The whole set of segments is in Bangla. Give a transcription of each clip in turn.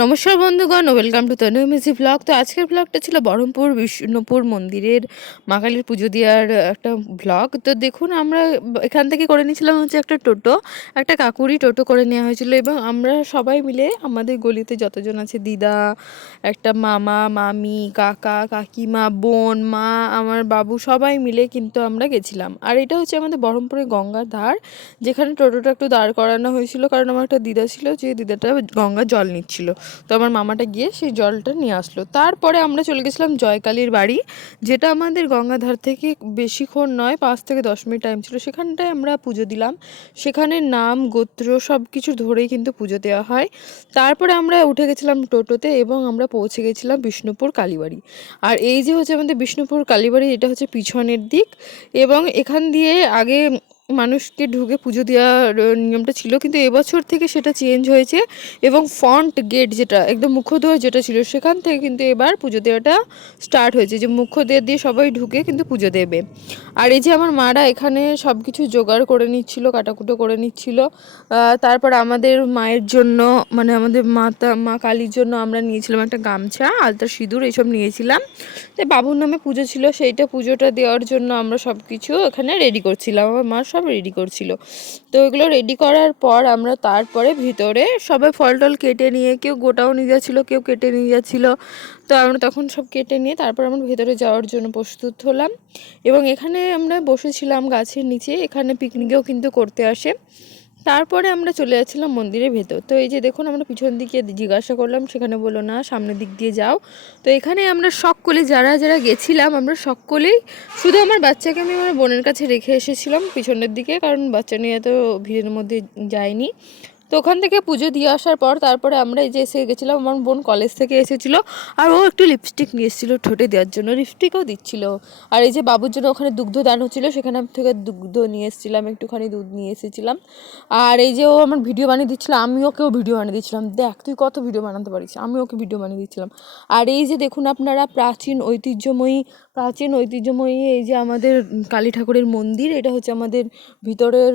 নমস্কার বন্ধুগণ, welcome to Tanu music blog. তো আজকের ব্লগটা ছিল বহরমপুর বিষ্ণুপুর মন্দিরের মা কালীর পুজো দেওয়ার একটা ব্লগ। তো দেখুন, আমরা এখান থেকে করে নিয়েছিলাম হচ্ছে একটা টোটো, একটা কাকুরি টোটো করে নেওয়া হয়েছিল, এবং আমরা সবাই মিলে আমাদের গলিতে যতজন আছে, দিদা, একটা মামা, মামি, কাকা, কাকিমা, বোন, মা, আমার বাবু, সবাই মিলে কিন্তু আমরা গেছিলাম। আর এটা হচ্ছে আমাদের বহরমপুরের গঙ্গার ধার, যেখানে টোটোটা একটু দাঁড় করানো হয়েছিল, কারণ আমার একটা দিদা ছিল, যে দিদাটা গঙ্গার জল নিচ্ছিল। তো আমার মামাটা গিয়ে সেই জলটা নিয়ে আসলো। তারপরে আমরা চলে গেছিলাম জয়কালীর বাড়ি, যেটা আমাদের গঙ্গাধার থেকে বেশিক্ষণ নয়, 5 থেকে 10 মিনিট টাইম ছিল। সেখানটায় আমরা পুজো দিলাম। সেখানে নাম গোত্র সব কিছু ধরেই কিন্তু পুজো দেওয়া হয়। তারপরে আমরা উঠে গেছিলাম টোটোতে, এবং আমরা পৌঁছে গেছিলাম বিষ্ণুপুর কালীবাড়ি। আর এই যে হচ্ছে আমাদের বিষ্ণুপুর কালীবাড়ি, এটা হচ্ছে পিছনের দিক, এবং এখান দিয়ে আগে মানুষকে ঢুকে পুজো দেওয়ার নিয়মটা ছিল, কিন্তু এবছর থেকে সেটা চেঞ্জ হয়েছে, এবং ফ্রন্ট গেট যেটা একদম মুখ্যদ্বার যেটা ছিল, সেখান থেকে কিন্তু এবার পুজো দেওয়াটা স্টার্ট হয়েছে, যে মুখ্যদ্বার দিয়ে সবাই ঢুকে কিন্তু পুজো দেবে। আর এই যে আমার মারা এখানে সব কিছু জোগাড় করে নিচ্ছিল, কাটাকুটো করে নিচ্ছিল। তারপর আমাদের মায়ের জন্য, মানে আমাদের মা কালীর জন্য আমরা নিয়েছিলাম একটা গামছা, আলতা, সিঁদুর, এইসব নিয়েছিলাম। তাই বাবুর নামে পুজো ছিল, সেইটা পুজোটা দেওয়ার জন্য আমরা সব কিছু এখানে রেডি করছিলাম, আমার মা সব রেডি করছিল। তো এগুলো রেডি করার পর আমরা তারপরে ভিতরে সবাই ফল টল কেটে নিয়ে, কেউ গোটাও নিয়ে যাচ্ছিলো, কেউ কেটে নিয়ে যাচ্ছিলো। তো আমরা তখন সব কেটে নিয়ে তারপর আমরা ভেতরে যাওয়ার জন্য প্রস্তুত হলাম, এবং এখানে আমরা বসেছিলাম গাছের নিচে। এখানে পিকনিকেও কিন্তু করতে আসে। তারপরে আমরা চলে যাচ্ছিলাম মন্দিরের ভেতর। তো এই যে দেখুন, আমরা পিছন দিকে জিজ্ঞাসা করলাম, সেখানে বললো না, সামনের দিক দিয়ে যাও। তো এখানে আমরা সকলে যারা যারা গেছিলাম, আমরা সকলেই, শুধু আমার বাচ্চাকে আমি আমার বোনের কাছে রেখে এসেছিলাম পিছনের দিকে, কারণ বাচ্চা নিয়ে এত ভিড়ের মধ্যে যাইনি। তো ওখান থেকে পুজো দিয়ে আসার পর তারপরে আমরা এই যে এসে গেছিলাম, আমার বোন কলেজ থেকে এসেছিলো, আর ও একটু লিপস্টিক নিয়ে এসেছিলো ঠোঁটে দেওয়ার জন্য, লিপস্টিকও দিচ্ছিল। আর এই যে বাবুর জন্য ওখানে দুগ্ধ দান হচ্ছিলো, সেখানে থেকে দুগ্ধ নিয়ে এসেছিলাম, একটুখানি দুধ নিয়ে এসেছিলাম। আর এই যে ও আমার ভিডিও বানিয়ে দিচ্ছিলো, আমি ওকেও ভিডিও বানিয়ে দিচ্ছিলাম, দেখ তুই কত ভিডিও বানাতে পারিস, আমি ওকে ভিডিও বানিয়ে দিচ্ছিলাম। আর এই যে দেখুন আপনারা, প্রাচীন ঐতিহ্যময়ী এই যে আমাদের কালী ঠাকুরের মন্দির, এটা হচ্ছে আমাদের ভিতরের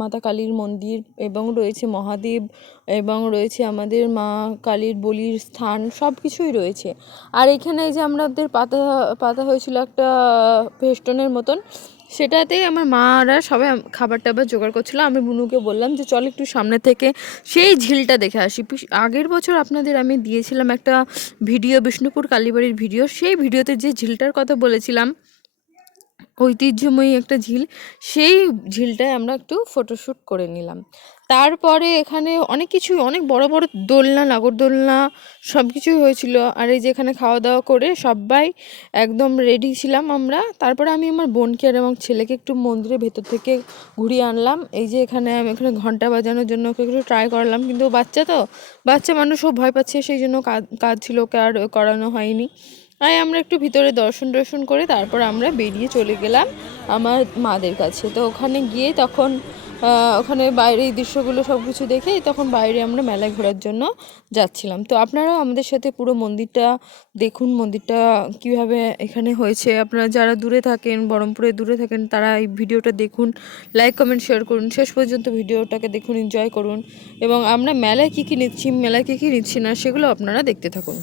মাতা কালীর মন্দির, এবং রয়েছে মহাদেব, এবং রয়েছে আমাদের মা কালীর বলির স্থান, সব কিছুই রয়েছে। আর এখানে এই যে আমাদের পাতা পাতা হয়েছিল একটা ফেস্টনের মতন, সেটাতেই আমার মারা সবাই খাবার টাবার জোগাড় করছিল। আমি বুনুকে বললাম যে চল একটু সামনে থেকে সেই ঝিলটা দেখে আসি। আগের বছর আপনাদের আমি দিয়েছিলাম একটা ভিডিও, বিষ্ণুপুর কালীবাড়ির ভিডিও, সেই ভিডিওতে যে ঝিলটার কথা বলেছিলাম, ঐতিহ্যময়ী একটা ঝিল, সেই ঝিলটায় আমরা একটু ফটোশ্যুট করে নিলাম। তারপরে এখানে অনেক কিছু, অনেক বড় বড় দোলনা, নাগরদোলনা, সব কিছুই হয়েছিল। আর এই যে এখানে খাওয়া দাওয়া করে সবাই একদম রেডি ছিলাম আমরা। তারপরে আমি আমার বোনকে আর এবং ছেলেকে একটু মন্দিরের ভেতর থেকে ঘুরিয়ে আনলাম। এই যে এখানে আমি এখানে ঘন্টা বাজানোর জন্য ওকে একটু ট্রাই করালাম, কিন্তু বাচ্চা মানুষও ভয় পাচ্ছে, সেই জন্য কাজ ছিল, ওকে আর করানো হয়নি। তাই আমরা একটু ভিতরে দর্শন করে তারপর আমরা বেরিয়ে চলে গেলাম আমার মাদের কাছে। তো ওখানে গিয়ে তখন ওখানে বাইরে এই দৃশ্যগুলো সব কিছু দেখে তখন বাইরে আমরা মেলায় ঘোরার জন্য যাচ্ছিলাম। তো আপনারাও আমাদের সাথে পুরো মন্দিরটা দেখুন, মন্দিরটা কীভাবে এখানে হয়েছে। আপনারা যারা দূরে থাকেন, বহরমপুরে দূরে থাকেন, তারা এই ভিডিওটা দেখুন, লাইক কমেন্ট শেয়ার করুন, শেষ পর্যন্ত ভিডিওটাকে দেখুন, এনজয় করুন, এবং আমরা মেলায় কী কী নিচ্ছি, মেলায় কী কী নিচ্ছি না, সেগুলো আপনারা দেখতে থাকুন।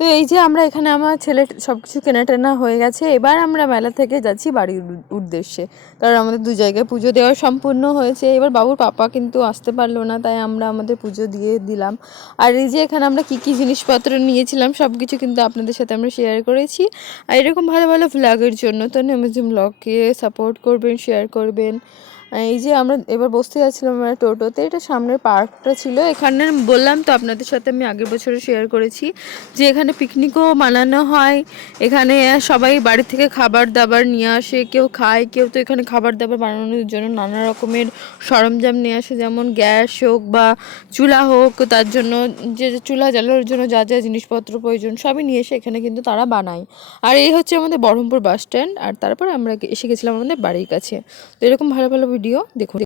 তো এই যে আমরা এখানে, আমার ছেলে সব কিছু কেনাটেনা হয়ে গেছে, এবার আমরা মেলা থেকে যাচ্ছি বাড়ির উদ্দেশ্যে, কারণ আমাদের 2 জায়গায় পুজো দেওয়া সম্পূর্ণ হয়েছে। এবার বাবুর পাপা কিন্তু আসতে পারলো না, তাই আমরা আমাদের পুজো দিয়ে দিলাম। আর এই যে এখানে আমরা কী কী জিনিসপত্র নিয়েছিলাম, সব কিছু কিন্তু আপনাদের সাথে আমরা শেয়ার করেছি। আর এরকম ভালো ভালো ভ্লগের জন্য তো অ্যামাজন ব্লগকে সাপোর্ট করবেন, শেয়ার করবেন। এই যে আমরা এবার বসতে যাচ্ছিলাম আমরা টোটোতে, এটা সামনের পার্কটা ছিল এখানে, বললাম তো আপনাদের সাথে আমি আগের বছরে শেয়ার করেছি যে এখানে পিকনিকও মানানো হয়। এখানে সবাই বাড়ি থেকে খাবার দাবার নিয়ে আসে, কেউ খায়, কেউ তো এখানে খাবার দাবার বানানোর জন্য নানা রকমের সরঞ্জাম নিয়ে আসে, যেমন গ্যাস হোক বা চুলা হোক, তার জন্য যে চুলা জ্বালানোর জন্য যা যা জিনিসপত্র প্রয়োজন সবই নিয়ে এসে এখানে কিন্তু তারা বানায়। আর এই হচ্ছে আমাদের বহরমপুর বাস স্ট্যান্ড। আর তারপরে আমরা এসে গেছিলাম আমাদের বাড়ির কাছে। তো এরকম ভালো ভালো ভিডিও দেখুন।